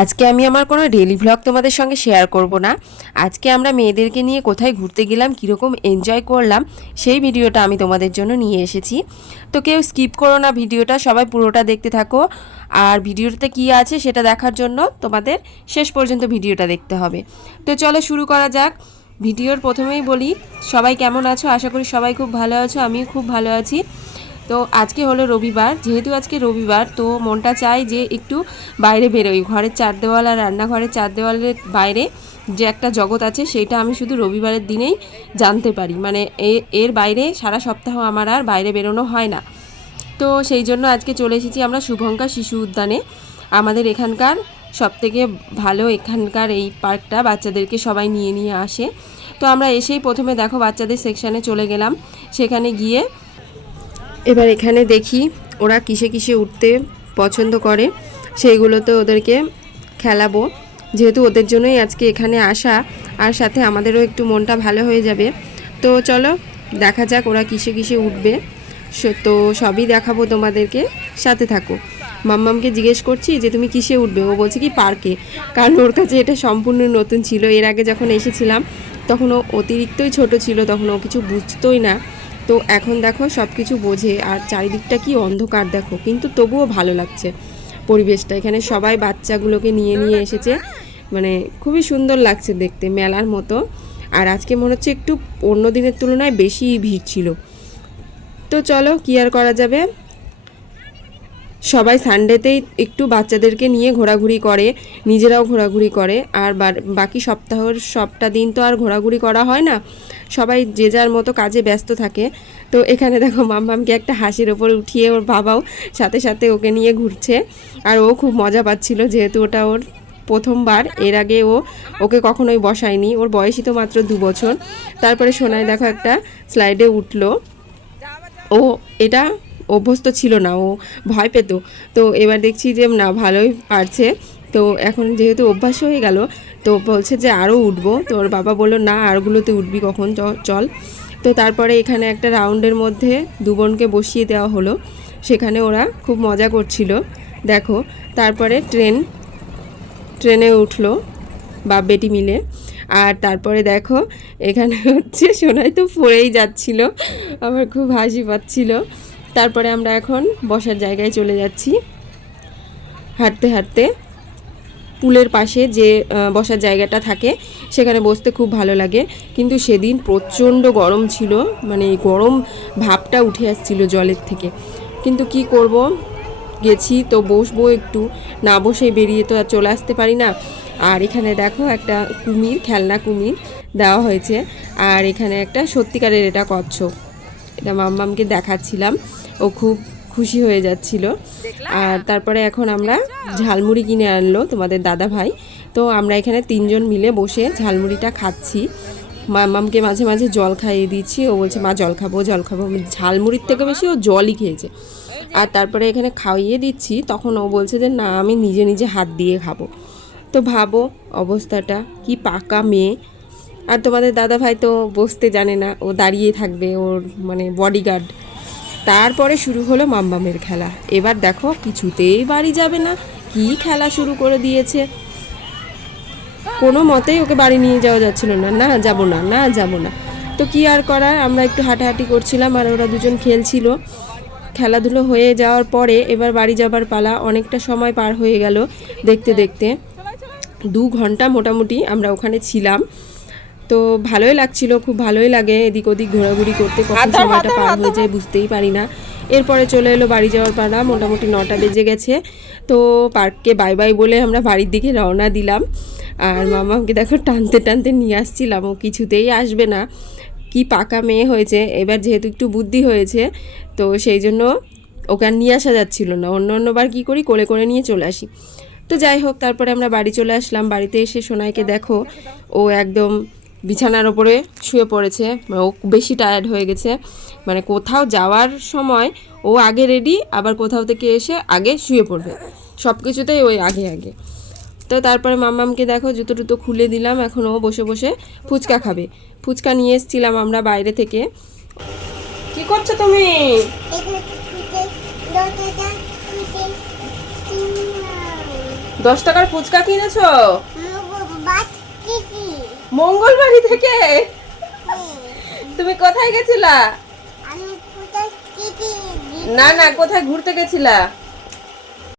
আজকে আমি আমার কোনো ডেইলি ভ্লগ তোমাদের সঙ্গে শেয়ার করব না। আজকে আমরা মেয়েদেরকে নিয়ে কোথায় ঘুরতে গেলাম, কীরকম এনজয় করলাম, সেই ভিডিওটা আমি তোমাদের জন্য নিয়ে এসেছি। তো কেউ স্কিপ করো না ভিডিওটা, সবাই পুরোটা দেখতে থাকো। আর ভিডিওটাতে কী আছে সেটা দেখার জন্য তোমাদের শেষ পর্যন্ত ভিডিওটা দেখতে হবে। তো চলো শুরু করা যাক। ভিডিওর প্রথমেই বলি, সবাই কেমন আছো? আশা করি সবাই খুব ভালো আছো, আমিও খুব ভালো আছি। তো আজকে হলো রবিবার, যেহেতু আজকে রবিবার তো মনটা চাই যে একটু বাইরে বেরোই। ঘরের চার দেওয়াল আর রান্নাঘরের চার দেওয়ালের বাইরে যে একটা জগৎ আছে সেটা আমি শুধু রবিবারের দিনেই জানতে পারি। মানে এর বাইরে সারা সপ্তাহ আমার আর বাইরে বেরোনো হয় না। তো সেই জন্য আজকে চলে এসেছি আমরা শুভঙ্কর শিশু উদ্যানে। আমাদের এখানকার সবথেকে ভালো এখানকার এই পার্কটা, বাচ্চাদেরকে সবাই নিয়ে নিয়ে আসে। তো আমরা এসেই প্রথমে দেখো বাচ্চাদের সেকশানে চলে গেলাম। সেখানে গিয়ে এবার এখানে দেখি ওরা কিসে কিসে উঠতে পছন্দ করে, সেইগুলোতে ওদেরকে খেলাবো। যেহেতু ওদের জন্যই আজকে এখানে আসা, আর সাথে আমাদেরও একটু মনটা ভালো হয়ে যাবে। তো চলো দেখা যাক ওরা কিসে কিসে উঠবে। তো সবই দেখাবো তোমাদেরকে, সাথে থাকো। মাম্মামকে জিজ্ঞেস করছি যে তুমি কিসে উঠবে, ও বলছে কি পার্কে, কারণ ওর কাছে এটা সম্পূর্ণ নতুন ছিল। এর আগে যখন এসেছিলাম তখন ও অতিরিক্তই ছোট ছিল, তখন ও কিছু বুঝতোই না। তো এখন দেখো সব কিছু বোঝে, আর চারিদিকটা কি অন্ধকার দেখো, কিন্তু তবুও ভালো লাগছে পরিবেশটা। এখানে সবাই বাচ্চাগুলোকে নিয়ে নিয়ে এসেছে, মানে খুবই সুন্দর লাগছে দেখতে, মেলার মতো। আর আজকে মনে হচ্ছে একটু অন্য দিনের তুলনায় বেশি ভিড় ছিল। তো চলো কি আর করা যাবে, সবাই সানডেতেই একটু বাচ্চাদেরকে নিয়ে ঘোরাঘুরি করে, নিজেরাও ঘোরাঘুরি করে। আর বাকি সপ্তাহের সবটা দিন তো আর ঘোরাঘুরি করা হয় না, সবাই যে যার মতো কাজে ব্যস্ত থাকে। তো এখানে দেখো মাম্মামকে একটা হাসির ওপরে উঠিয়ে ওর বাবাও সাথে সাথে ওকে নিয়ে ঘুরছে। আর ও খুব মজা পাচ্ছিল, যেহেতু ওটা ওর প্রথমবার। এর আগে ওকে কখনোই বসায়নি, ওর বয়সই তো মাত্র 2 বছর। তারপরে সোনায় দেখো একটা স্লাইডে উঠলো। ও এটা অভ্যস্ত ছিল না, ও ভয় পেত। তো এবার দেখছি যে না, ভালোই পারছে। তো এখন যেহেতু অভ্যাস হয়ে গেল, তো বলছে যে আরও উঠবো। তো ওর বাবা বললো না, আরগুলোতে উঠবি কখন, চল। তো তারপরে এখানে একটা রাউন্ডের মধ্যে 2 বোনকে বসিয়ে দেওয়া হলো, সেখানে ওরা খুব মজা করছিল দেখো। তারপরে ট্রেনে উঠলো বাপ বেটি মিলে। আর তারপরে দেখো এখানে হচ্ছে সোনাই তো পড়েই যাচ্ছিল, আমার খুব হাসি পাচ্ছিল। তারপরে আমরা এখন বসার জায়গায় চলে যাচ্ছি হাঁটতে হাঁটতে। পুলের পাশে যে বসার জায়গাটা থাকে সেখানে বসতে খুব ভালো লাগে, কিন্তু সেদিন প্রচণ্ড গরম ছিল, মানে গরম ভাবটা উঠে আসছিল জলের থেকে। কিন্তু কি করব, গেছি তো বসবো একটু, না বসে বেরিয়ে তো আর চলে আসতে পারি না। আর এখানে দেখো একটা কুমির, খেলনা কুমির দেওয়া হয়েছে। আর এখানে একটা সত্যিকারের এটা কচ্ছপ, এটা মাম্মামকে দেখাচ্ছিলাম, ও খুব খুশি হয়ে যাচ্ছিল। আর তারপরে এখন আমরা ঝালমুড়ি কিনে আনলো তোমাদের দাদা ভাই। তো আমরা এখানে 3 জন মিলে বসে ঝালমুড়িটা খাচ্ছি। মাম্মামকে মাঝে মাঝে জল খাইয়ে দিচ্ছি, ও বলছে মা জল খাবো জল খাবো। ঝালমুড়ির থেকে বেশি ও জলই খেয়েছে। আর তারপরে এখানে খাইয়ে দিচ্ছি, তখন ও বলছে যে না, আমি নিজে নিজে হাত দিয়ে খাবো। তো ভাবো অবস্থাটা, কি পাকা মেয়ে। আর তোমাদের দাদা ভাই তো বসতে জানে না, ও দাঁড়িয়ে থাকবে, ওর মানে বডিগার্ড। তারপরে শুরু হলো মাম্মামের খেলা। এবার দেখো কিছুতেই বাড়ি যাবে না, কি খেলা শুরু করে দিয়েছে। কোনো মতেই ওকে বাড়ি নিয়ে যাওয়া যাচ্ছিল না, না যাবো না, না যাবো না। তো কি আর করার, আমরা একটু হাঁটাহাঁটি করছিলাম আর ওরা দুজন খেলছিল। খেলাধুলো হয়ে যাওয়ার পরে এবার বাড়ি যাবার পালা। অনেকটা সময় পার হয়ে গেল দেখতে দেখতে, 2 ঘন্টা মোটামুটি আমরা ওখানে ছিলাম। তো ভালোই লাগছিল, খুব ভালোই লাগে এদিক ওদিক ঘোরাঘুরি করতে, কখন সময়টা পার হয়ে যায় বুঝতেই পারি না। এরপরে চলে এলো বাড়ি যাওয়ার পালা, মোটামুটি 9টা বেজে গেছে। তো পার্ককে বাই বাই বলে আমরা বাড়ির দিকে রওনা দিলাম। আর মামাকে দেখো টানতে টানতে নিয়ে আসছিলাম, ও কিছুতেই আসবে না। কি পাকা মেয়ে হয়েছে, এবার যেহেতু একটু বুদ্ধি হয়েছে তো সেই জন্য ওকে আর নিয়ে আসা যাচ্ছিল না। অন্যবার কী করি, কোলে করে নিয়ে চলে আসি। তো যাই হোক, তারপরে আমরা বাড়ি চলে আসলাম। বাড়িতে এসে সোনাইকে দেখো, ও একদম বিছানার ওপরে শুয়ে পড়েছে, ও বেশি টায়ার্ড হয়ে গেছে। মানে কোথাও যাওয়ার সময় ও আগে রেডি, আবার কোথাও থেকে এসে আগে শুয়ে পড়বে, সব কিছুতেই ওই আগে আগে। তো তারপরে মাম্মামকে দেখো জুতো টুতো খুলে দিলাম, এখন ও বসে বসে ফুচকা খাবে। ফুচকা নিয়ে এসেছিলাম আমরা বাইরে থেকে। কি করছো তুমি? 10 টাকার ফুচকা কিনেছো বাস কি মঙ্গলবাড়ি থেকে? তুমি কোথায় গেছিলা? আমি কোথায় কি না না, কোথায় ঘুরতে গেছিলা?